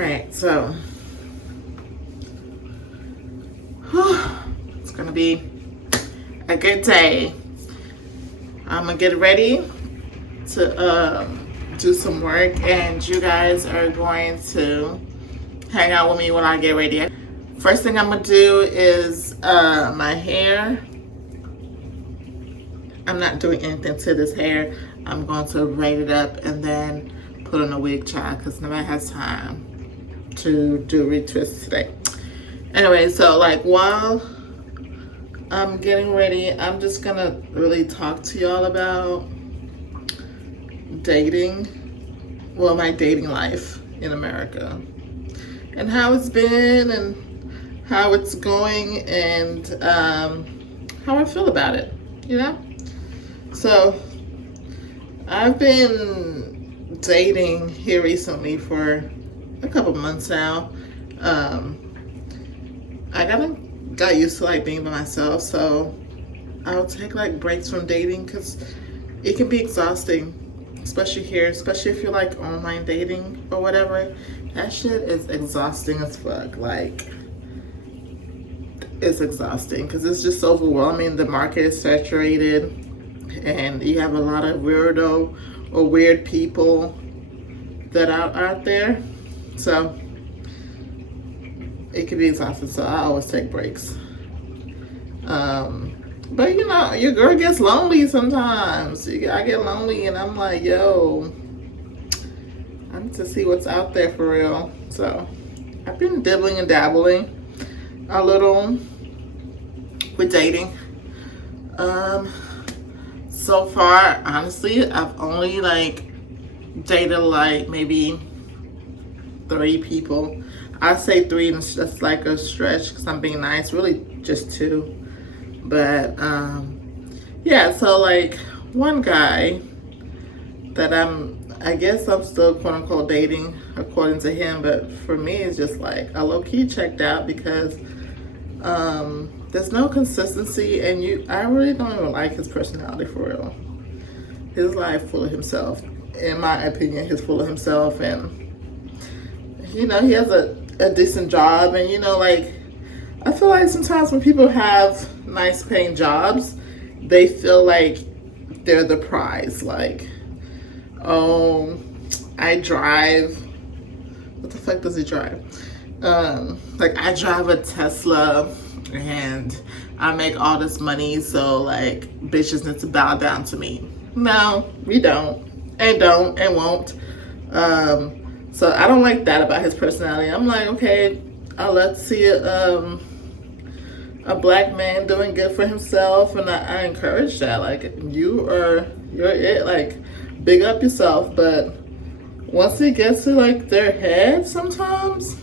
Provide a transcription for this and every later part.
right, so it's gonna be a good day. I'm gonna get ready to do some work, and you guys are going to hang out with me when I get ready. First thing I'm gonna do is my hair. I'm not doing anything to this hair. I'm going to braid it up and then put on a wig, child, because nobody has time to do retwists today. Anyway, so like while I'm getting ready, I'm just gonna really talk to y'all about dating. Well, my dating life in America and how it's been and how it's going and how I feel about it, you know? So I've been dating here recently for a couple months now. I got used to like being by myself, so I'll take like breaks from dating because it can be exhausting, especially here, especially if you're like online dating or whatever. That shit is exhausting as fuck. Like, it's exhausting because it's just overwhelming. The market is saturated and you have a lot of weirdo or weird people that are out there. So it can be exhausting, so I always take breaks. But you know, your girl gets lonely sometimes. I get lonely and I'm like, yo, I need to see what's out there for real. So I've been dibbling and dabbling a little with dating. So far, honestly, I've only like dated like maybe 3 people. I say 3 and it's just like a stretch because I'm being nice. Really just 2. But yeah, so like one guy that I guess I'm still quote unquote dating according to him, but for me it's just like I low-key checked out because there's no consistency and I really don't even like his personality for real. His life full of himself. In my opinion, he's full of himself, and you know, he has a decent job, and you know, like I feel like sometimes when people have nice paying jobs, they feel like they're the prize. Like, oh, I drive. What the fuck does he drive? Like I drive a Tesla and I make all this money, so like bitches need to bow down to me. No, we don't and won't. So I don't like that about his personality. I'm like, okay, let's see a black man doing good for himself, and I encourage that. Like you're it. Like big up yourself, but once it gets to like their head, sometimes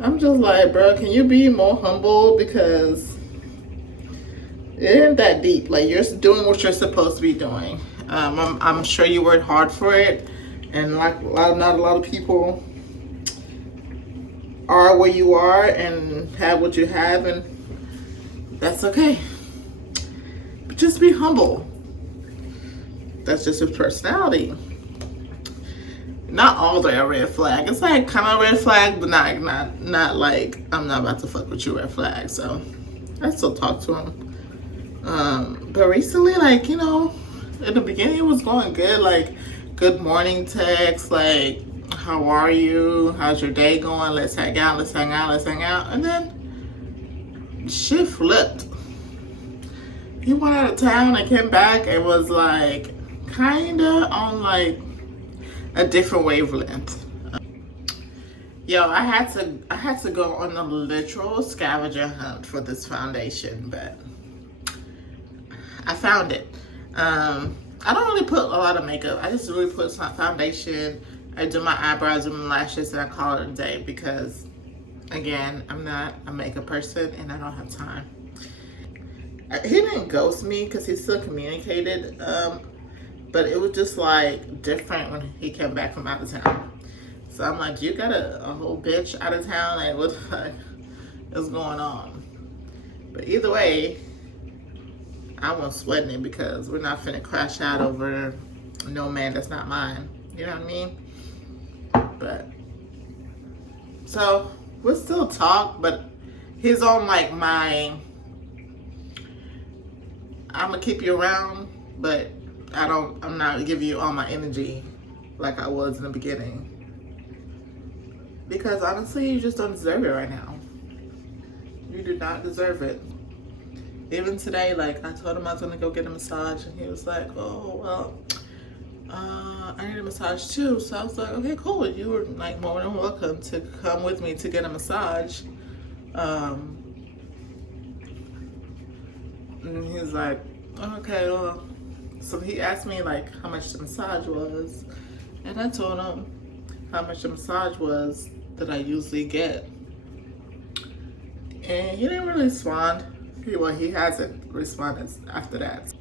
I'm just like, bro, can you be more humble? Because it ain't that deep. Like you're doing what you're supposed to be doing. I'm sure you worked hard for it, and like not a lot of people are where you are and have what you have, and that's okay. But just be humble. That's just his personality. Not all the red flag. It's like kind of red flag, but not like I'm not about to fuck with you red flag. So I still talk to him. But recently, like, you know, in the beginning it was going good. Like, good morning text, like, how are you? How's your day going? Let's hang out, let's hang out, let's hang out. And then shit flipped. He went out of town and came back and was like kinda on like a different wavelength. Yo, I had to go on a literal scavenger hunt for this foundation, but I found it. I don't really put a lot of makeup. I just really put some foundation. I do my eyebrows and my lashes, and I call it a day because, again, I'm not a makeup person and I don't have time. He didn't ghost me because he still communicated, but it was just like different when he came back from out of town. So I'm like, you got a whole bitch out of town? Like, what the fuck is going on? But either way, I wasn't sweating it because we're not finna crash out over no man that's not mine. You know what I mean? But So we'll still talk, but he's on like my, I'm gonna keep you around, but I'm not giving you all my energy like I was in the beginning. Because honestly, you just don't deserve it right now. You do not deserve it. Even today, like, I told him I was gonna go get a massage, and he was like, oh, well, I need a massage too. So I was like, okay, cool. You were like more than welcome to come with me to get a massage. And he's like, okay, well, so he asked me like how much the massage was, and I told him how much the massage was that I usually get. And he didn't really respond. Well, he hasn't responded after that.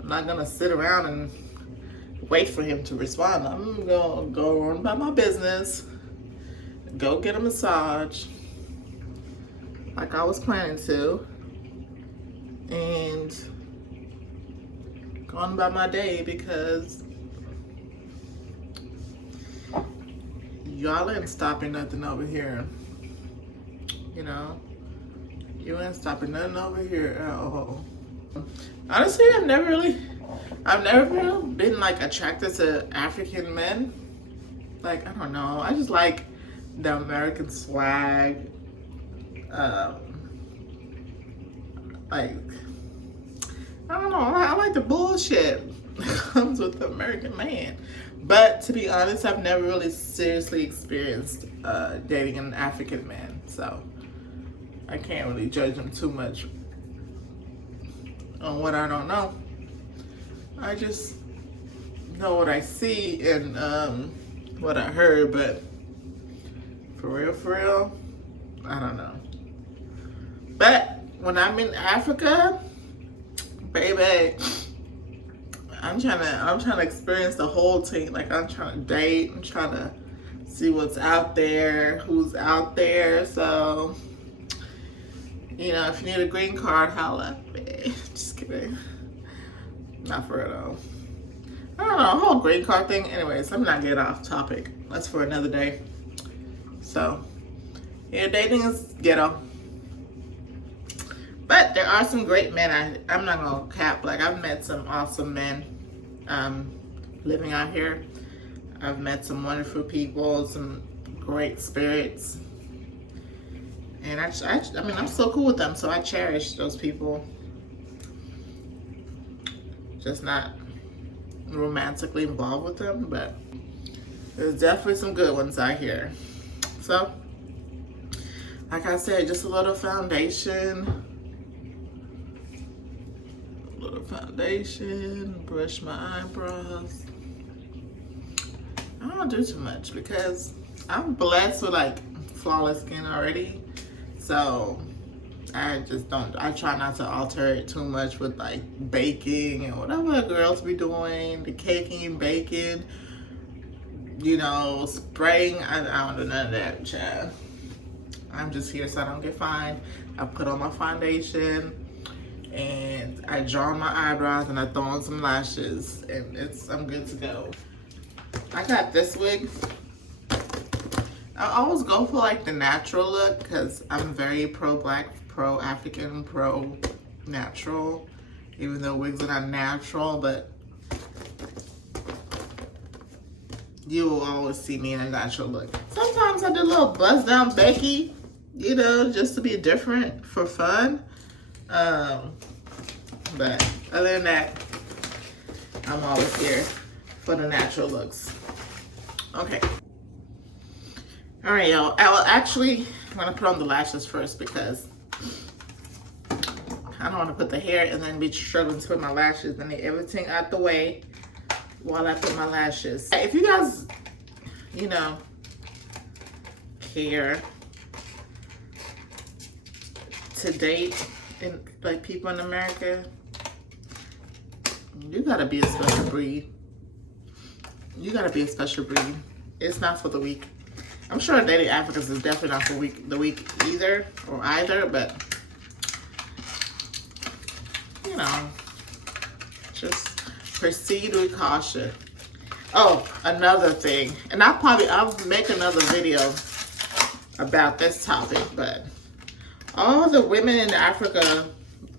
I'm not gonna sit around and wait for him to respond. I'm gonna go on about my business, go get a massage like I was planning to, and go on about my day because y'all ain't stopping nothing over here. You know? You ain't stopping nothing over here at all. Honestly, I've never been like attracted to African men. Like, I don't know. I just like the American swag. Like, I don't know. I like the bullshit that comes with the American man. But to be honest, I've never really seriously experienced dating an African man. So I can't really judge them too much on what I don't know. I just know what I see and what I heard, but for real, I don't know. But when I'm in Africa, baby, I'm trying to experience the whole thing. Like, I'm trying to date, I'm trying to see what's out there, who's out there. So, you know, if you need a green card, holla at me. Just kidding. Not for real though. I don't know, the whole green card thing. Anyways, I'm not getting off topic. That's for another day. So, yeah, dating is ghetto. But there are some great men. I'm not gonna cap. Like, I've met some awesome men living out here. I've met some wonderful people, some great spirits. And I mean, I'm so cool with them, so I cherish those people. Just not romantically involved with them, but there's definitely some good ones out here. So, like I said, just a little foundation. Brush my eyebrows. I don't do too much because I'm blessed with like flawless skin already. So I try not to alter it too much with like baking and whatever girls be doing, the caking, baking, you know, spraying. I don't do none of that, child. I'm just here so I don't get fined. I put on my foundation and I draw on my eyebrows and I throw on some lashes and I'm good to go. I got this wig. I always go for like the natural look because I'm very pro-black, pro-African, pro-natural. Even though wigs are not natural, but you will always see me in a natural look. Sometimes I do a little buzz down Becky, you know, just to be different for fun. But other than that, I'm always here for the natural looks. Okay. All right, y'all. I'm gonna put on the lashes first because I don't want to put the hair and then be struggling to put my lashes and get everything out the way while I put my lashes. If you guys, you know, care to date in like people in America, you gotta be a special breed. You gotta be a special breed. It's not for the weak. I'm sure dating Africans is definitely not for the weak either, but you know, just proceed with caution. Oh, another thing, and I'll make another video about this topic, but all the women in Africa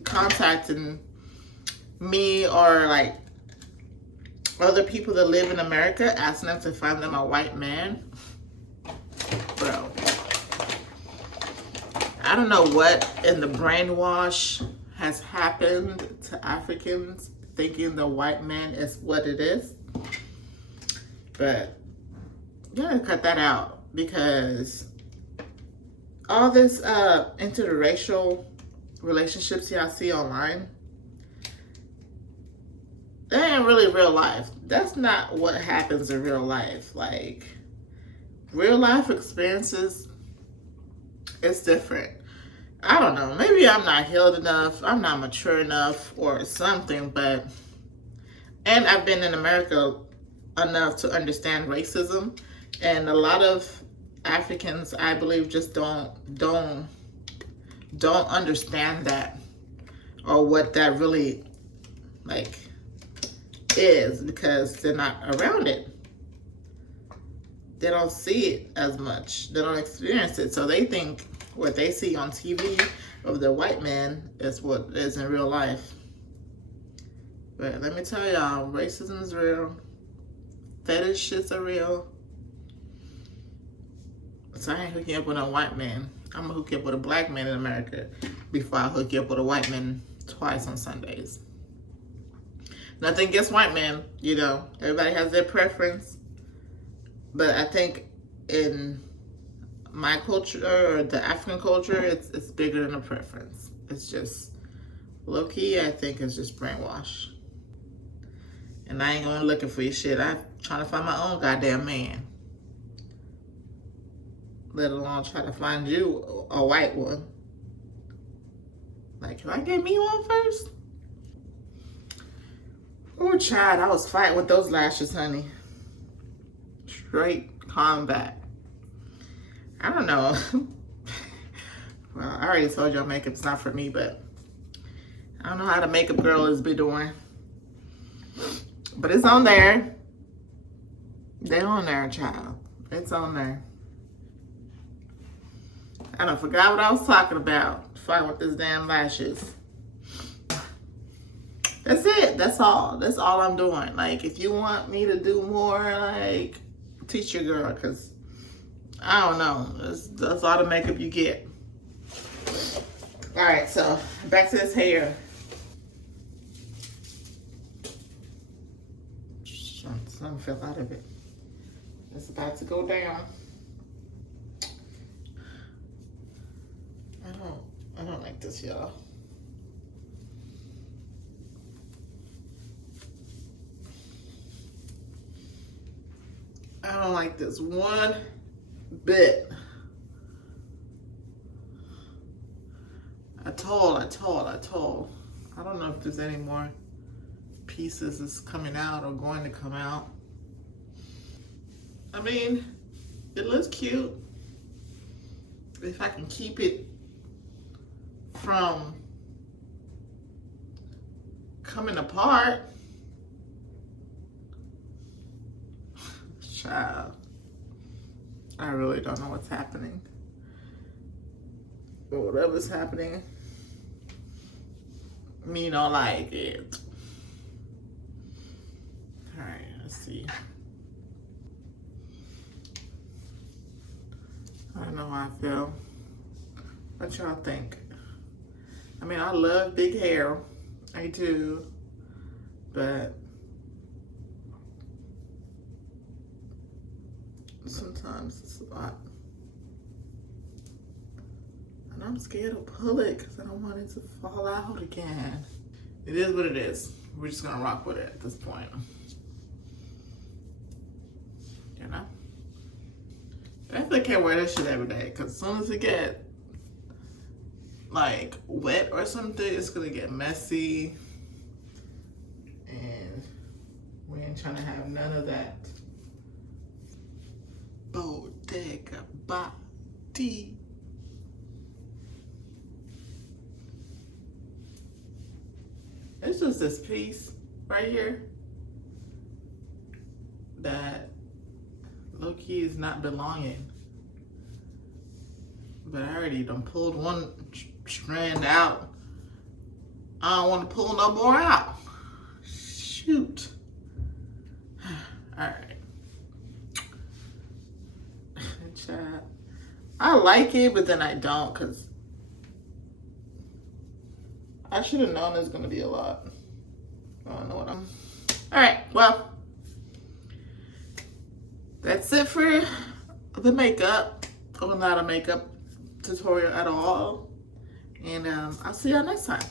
contacting me or like other people that live in America asking them to find them a white man. Bro, I don't know what in the brainwash has happened to Africans thinking the white man is what it is. But you gotta cut that out, because all this interracial relationships y'all see online, that ain't really real life. That's not what happens in real life. Like, real life experiences, it's different. I don't know. Maybe I'm not healed enough. I'm not mature enough or something, but, and I've been in America enough to understand racism. And a lot of Africans, I believe, just don't understand that, or what that really like is, because they're not around it. They don't see it as much. They don't experience it. So they think what they see on TV of the white man is what is in real life. But let me tell y'all, racism is real. Fetish shits are real. So I ain't hooking up with a white man. I'm gonna hook you up with a black man in America before I hook you up with a white man twice on Sundays. Nothing against white men, you know. Everybody has their preference. But I think in my culture, or the African culture, it's bigger than a preference. It's just low-key, I think it's just brainwash. And I ain't going looking for your shit. I'm trying to find my own goddamn man. Let alone try to find you a white one. Like, can I get me one first? Oh, child, I was fighting with those lashes, honey. Straight combat. I don't know. Well, I already told y'all makeup's not for me, but I don't know how the makeup girl is be doing. But it's on there. They on there, child. It's on there. I done forgot what I was talking about. Fighting with this damn lashes. That's it. That's all. That's all I'm doing. Like, if you want me to do more, like, teach your girl, because I don't know. That's all the makeup you get. All right, so back to this hair. Something fell out of it. It's about to go down. I don't like this, y'all. I don't like this one bit. I told. I don't know if there's any more pieces that's coming out or going to come out. I mean, it looks cute. If I can keep it from coming apart. Child, I really don't know what's happening. But whatever's happening, me don't like it. All right, let's see. I don't know how I feel. What y'all think? I mean, I love big hair. I do. But sometimes it's a lot. And I'm scared to pull it because I don't want it to fall out again. It is what it is. We're just gonna rock with it at this point. You know? I definitely can't wear this shit every day, because as soon as it get like wet or something, it's gonna get messy. And we ain't trying to have none of that. Bodega body. It's just this piece right here that low-key is not belonging. But I already done pulled one strand out. I don't want to pull no more out. Shoot. Alright. I like it, but then I don't, because I should have known there's going to be a lot. I don't know what I'm... Alright, well, that's it for the makeup. Well, not a makeup tutorial at all. And I'll see y'all next time.